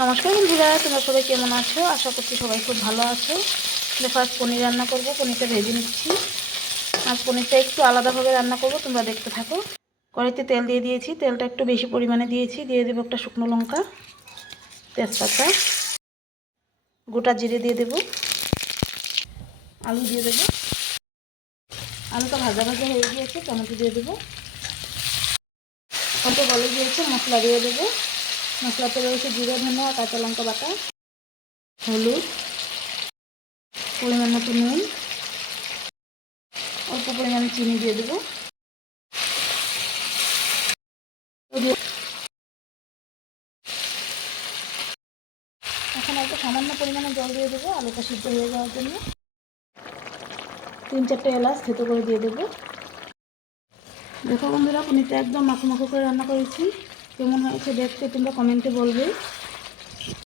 নমস্কার বন্ধুরা, তোমরা সবাই কেমন আছো? আশা করছি সবাই খুব ভালো আছো। দেখো, আজ পনির রান্না করব। পনিরটা ভেজে নিচ্ছি। আজ পনিরটা একটু আলাদাভাবে রান্না করব, তোমরা দেখতে থাকো। কড়াইতে তেল দিয়ে দিয়েছি, তেলটা একটু বেশি পরিমাণে দিয়েছি। দিয়ে দেবো একটা শুকনো লঙ্কা, তেজপাতা, গোটা জিরে দিয়ে দেবো, আলু দিয়ে দেবো। আলুটা ভাজা ভাজা হয়ে গিয়েছে, টমেটো দিয়ে দেবো। অল্প গলে দিয়েছে, মশলা দিয়ে দেবো। মশলাতে রয়েছে জিরে, ধনে আর কাঁচা লঙ্কা বাটা, হলুদ, পরিমাণ মতো নুন, অল্প পরিমাণে চিনি দিয়ে দেবো। এখন অল্প সামান্য পরিমাণে জল দিয়ে দেবো আলুটা সিদ্ধ হয়ে যাওয়ার জন্য। 3-4টে এলাচ থেতো করে দিয়ে দেবো। দেখো বন্ধুরা, পনিরটা একদম মাখো মাখো করে রান্না করেছি। কেমন হয়েছে দেখতে তোমরা কমেন্টে বলবে।